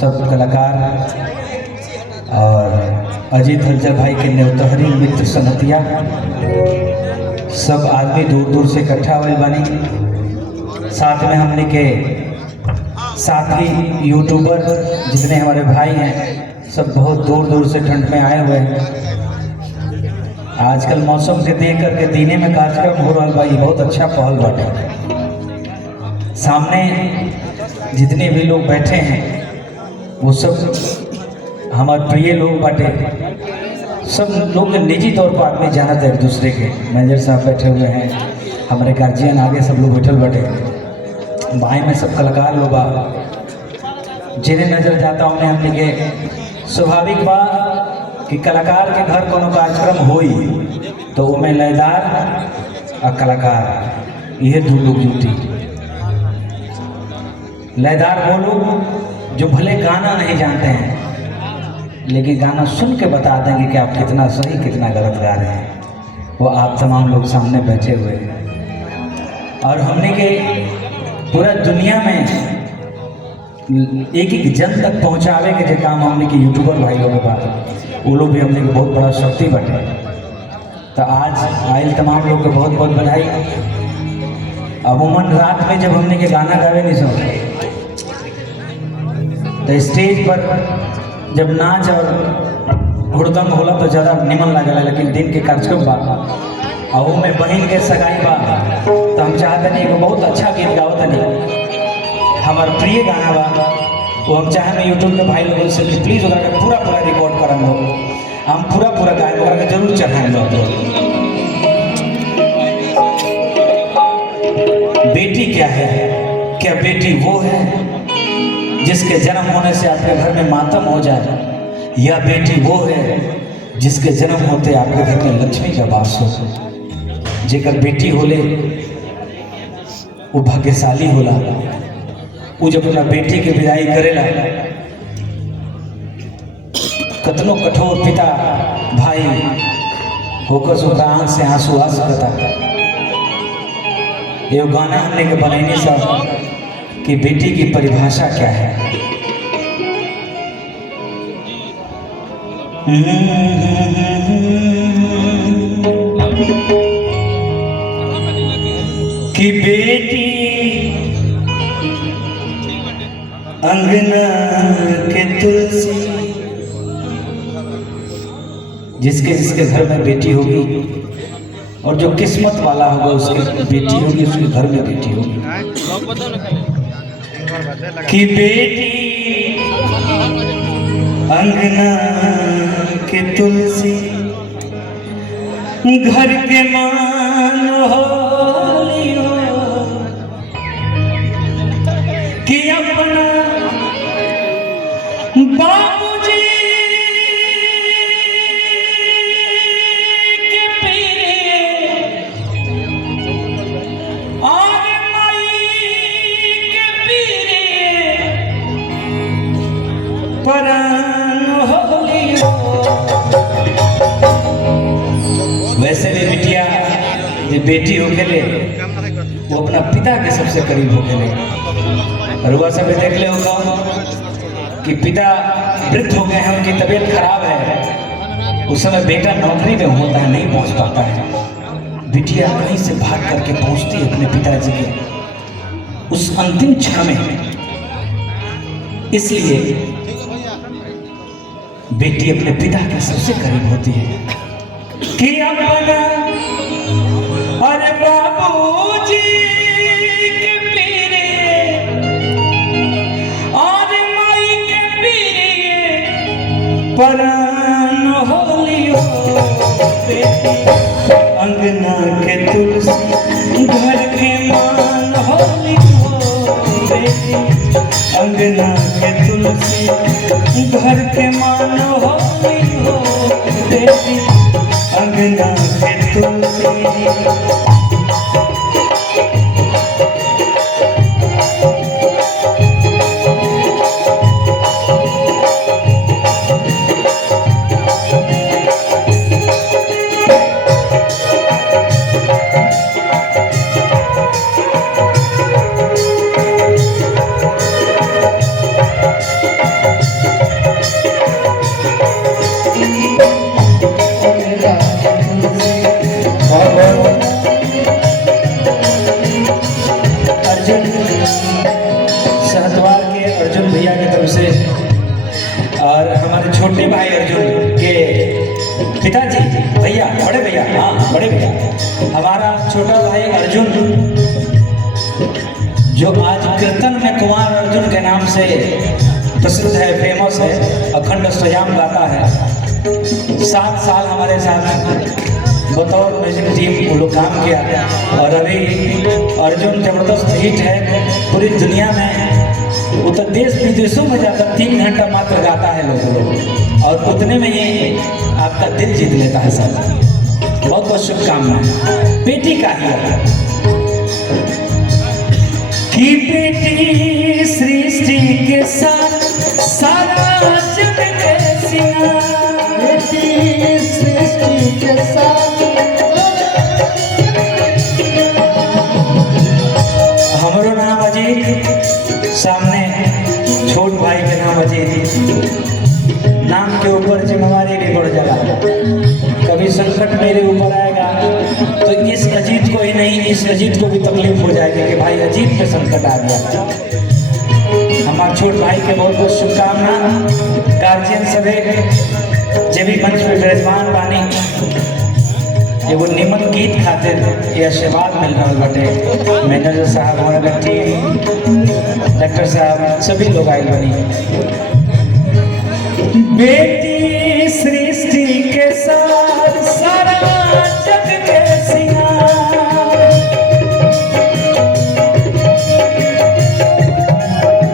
सब कलाकार और अजीत हलचल भाई के नेवतहरी मित्र संगतिया सब आदमी दूर दूर से इकट्ठा हुए बनी। साथ में हमने के साथी यूट्यूबर जितने हमारे भाई हैं सब बहुत दूर दूर से ठंड में आए हुए हैं। आजकल मौसम के देख करके दीने में कार्यक्रम हो रहा भाई, बहुत अच्छा पहल बाटे। सामने जितने भी लोग बैठे हैं वो सब हमारे प्रिय लोग बाटे। सब लोग निजी तौर पर आदमी जानते हैं एक दूसरे के। मैनेजर साहब बैठे हुए हैं, हमारे गार्जियन आगे सब लोग बैठल बाटे। बाएँ में सब कलाकार लोग जिन्हें नजर जाता उन्हें हमने के स्वाभाविक बात कि कलाकार के घर कोनो कार्यक्रम होई तो उनमें लयदार और कलाकार ये दो लोग जुटी। लयदार वो लोग जो भले गाना नहीं जानते हैं लेकिन गाना सुन के बता देंगे कि आप कितना सही कितना गलत गा रहे हैं। वो आप तमाम लोग सामने बैठे हुए हैं और हमने के पूरा दुनिया में एक एक जन तक पहुंचावे के जो काम हमने के यूट्यूबर भाई लोगों के पास वो लोग भी हमने के बहुत बड़ा शक्ति बटे। तो आज आयल तमाम लोग को बहुत बहुत बधाई। अमूमन रात में जब हमने के गाना गावे नहीं सुनते तो स्टेज पर जब नाच और हुड़दंग होला तो ज़्यादा निमन लगेला, लेकिन दिन के कार्यक्रम बा और में बहन के सगाई बा तो हम चाहते नहीं कि बहुत अच्छा गीत गावत नहीं हमार प्रिय गाना बा वो हम चाहे मैं यूट्यूब के भाई लोगों से प्लीज़ उधर का पूरा पूरा रिकॉर्ड करम लोग हम पूरा पूरा गायब करके जरूर चढ़ाएं लोग। बेटी क्या है? क्या बेटी वो है जिसके जन्म होने से आपके घर में मातम हो जाए, या बेटी वो है जिसके जन्म होते आपके घर में लक्ष्मी का वास हो? जेकर बेटी होले वो भाग्यशाली होला। वो जब अपना बेटी के विदाई करेला कतनो कठोर पिता भाई होकर सुखा आंख से आंसू आ सकता। ये गाना हमने के बनैनी साहब कि बेटी की परिभाषा क्या है। कि बेटी अंगना के तुलसी, जिसके जिसके घर में बेटी होगी और जो किस्मत वाला होगा उसके बेटी होगी, उसके घर में बेटी होगी। कि बेटी अंगना के तुलसी घर के मान होली हो। कि अपना बाबूजी के पीरे और माई के पीरे परान होली हो। वैसे भी बिटिया जो बेटी हो गए वो अपना पिता के सबसे करीब हो गए। रुआ सब देख ले होगा कि पिता वृद्ध हो गए हैं, उनकी तबीयत खराब है, उस समय बेटा नौकरी में होता है, नहीं पहुंच पाता है। बिटिया कहीं से भाग करके पहुंचती है अपने पिताजी के उस अंतिम क्षण में। इसलिए बेटी अपने पिता के सबसे करीब होती है। कि अपना अरे बाबूजी के पीरे और माई के पीरे परान होली हो। बेटी अंगना के तुलसी घर के मान होली हो। बेटी अंगना के तुलसी घर के मान होली हो। बेटी अंगना के तुलसी। की तरफ से, और हमारे छोटे भाई अर्जुन के पिताजी, भैया, बड़े भैया, हाँ बड़े भैया, हमारा छोटा भाई अर्जुन जो आज कीर्तन में कुमार अर्जुन के नाम से प्रसिद्ध है, फेमस है, अखंड स्वयं गाता है। 7 साल हमारे साथ बतौर म्यूजिक टीम वो लोग काम किया, और अभी अर्जुन जबरदस्त हिट है पूरी दुनिया में, उत्तर देश विदेशों में जाकर 3 घंटा मात्र गाता है लोग, और उतने में ही आपका दिल जीत लेता है सर। बहुत बहुत शुभकामनाएं। बेटी का ही कि बेटी सृष्टि के साथ सारा जग के सिंगार, बेटी सृष्टि के साथ हमारो नाम अजीत, सामने छोट भाई के नाम अजीत। नाम के ऊपर जिम्मेवारी भी बढ़ जाला, कभी संकट मेरे ऊपर आएगा तो इस अजीत को ही नहीं, इस अजीत को भी तकलीफ हो जाएगी कि भाई अजीत पे संकट आ गया। हमारे छोट भाई के बहुत बहुत शुभकामना। गार्जियन सभी जे भी मंच पे विराजमान बानी, एगो निमन गीत खातिर ये आशीर्वाद मिल रहा बटे। मैनेजर साहब, हमारा टीम, डॉक्टर साहब, सभी लोग आए बनी। बेटी